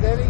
Delhi.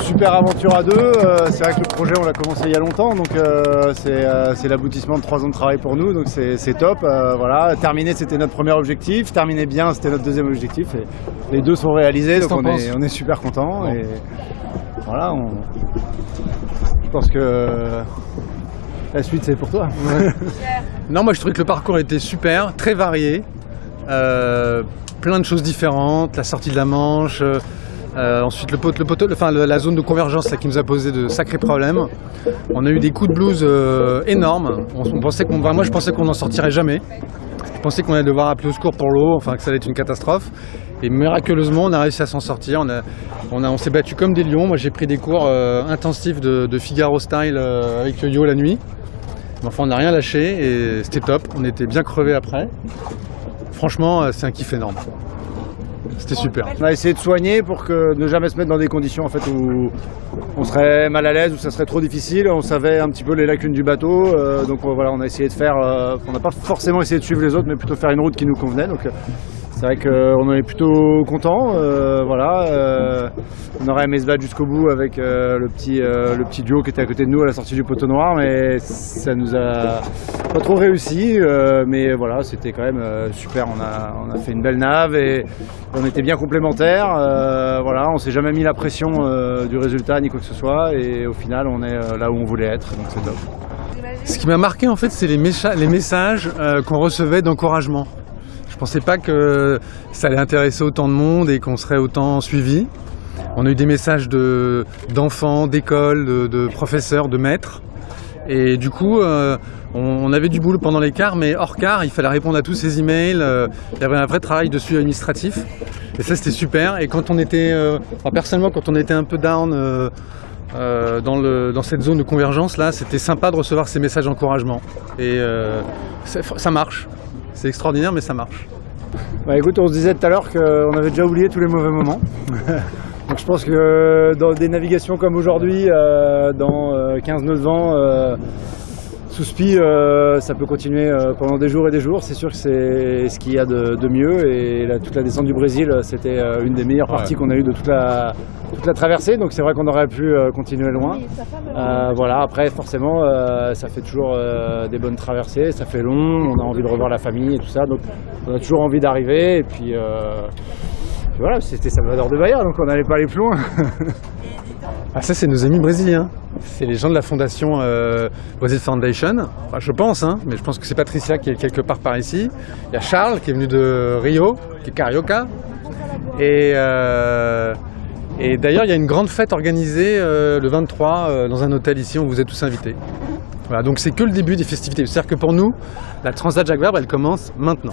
Super aventure à deux, c'est vrai que le projet on l'a commencé il y a longtemps, donc c'est l'aboutissement de 3 ans de travail pour nous, donc c'est top. Voilà. Terminer c'était notre premier objectif, terminer bien c'était notre deuxième objectif, et les deux sont réalisés, donc on est super contents. Et voilà, je pense que la suite c'est pour toi. Ouais. Non, moi je trouvais que le parcours était super, très varié, plein de choses différentes, la sortie de la Manche. Ensuite la zone de convergence là, qui nous a posé de sacrés problèmes. On a eu des coups de blues énormes. Moi je pensais qu'on n'en sortirait jamais. Je pensais qu'on allait devoir appeler au secours pour l'eau, enfin que ça allait être une catastrophe. Et miraculeusement on a réussi à s'en sortir. On s'est battu comme des lions. Moi j'ai pris des cours intensifs de Figaro style avec Yo la nuit. Mais enfin on n'a rien lâché et c'était top. On était bien crevés après. Franchement c'est un kiff énorme. C'était super. On a essayé de soigner pour ne jamais se mettre dans des conditions en fait, où on serait mal à l'aise, où ça serait trop difficile. On savait un petit peu les lacunes du bateau, donc voilà, on a essayé de faire. On n'a pas forcément essayé de suivre les autres, mais plutôt faire une route qui nous convenait. Donc c'est vrai qu'on est plutôt content. Voilà, on aurait aimé se battre jusqu'au bout avec le petit duo qui était à côté de nous à la sortie du poteau noir, mais ça nous a pas trop réussi. Mais voilà, c'était quand même super. On a fait une belle nave et on était bien complémentaires. Voilà, on s'est jamais mis la pression du résultat ni quoi que ce soit, et au final on est là où on voulait être, donc c'est top. Ce qui m'a marqué en fait, c'est les messages qu'on recevait d'encouragement. Je pensais pas que ça allait intéresser autant de monde et qu'on serait autant suivi. On a eu des messages d'enfants, d'écoles, de professeurs, de maîtres. Et du coup, on avait du boulot pendant les quarts, mais hors quart, il fallait répondre à tous ces emails. Il y avait un vrai travail dessus administratif. Et ça, c'était super. Et quand on était, personnellement, quand on était un peu down dans cette zone de convergence, là, c'était sympa de recevoir ces messages d'encouragement. Et ça marche. C'est extraordinaire, mais ça marche. Bah écoute, on se disait tout à l'heure qu'on avait déjà oublié tous les mauvais moments. Donc je pense que dans des navigations comme aujourd'hui, dans 15 nœuds de vent, sous spi, ça peut continuer pendant des jours et des jours. C'est sûr que c'est ce qu'il y a de mieux. Et toute la descente du Brésil, c'était une des meilleures parties qu'on a eues de toute la traversée. Donc c'est vrai qu'on aurait pu continuer loin. Voilà, après forcément, ça fait toujours des bonnes traversées. Ça fait long, on a envie de revoir la famille et tout ça. Donc on a toujours envie d'arriver. Et puis voilà, c'était Salvador de Bahia, donc on n'allait pas aller plus loin. Ah, ça, c'est nos amis brésiliens. C'est les gens de la fondation Brazil Foundation. Enfin, je pense, hein, mais je pense que c'est Patricia qui est quelque part par ici. Il y a Charles qui est venu de Rio, qui est carioca. Et d'ailleurs, il y a une grande fête organisée le 23 dans un hôtel ici, où vous êtes tous invités. Voilà, donc c'est que le début des festivités. C'est-à-dire que pour nous, la Transat Jacques Vabre, elle commence maintenant.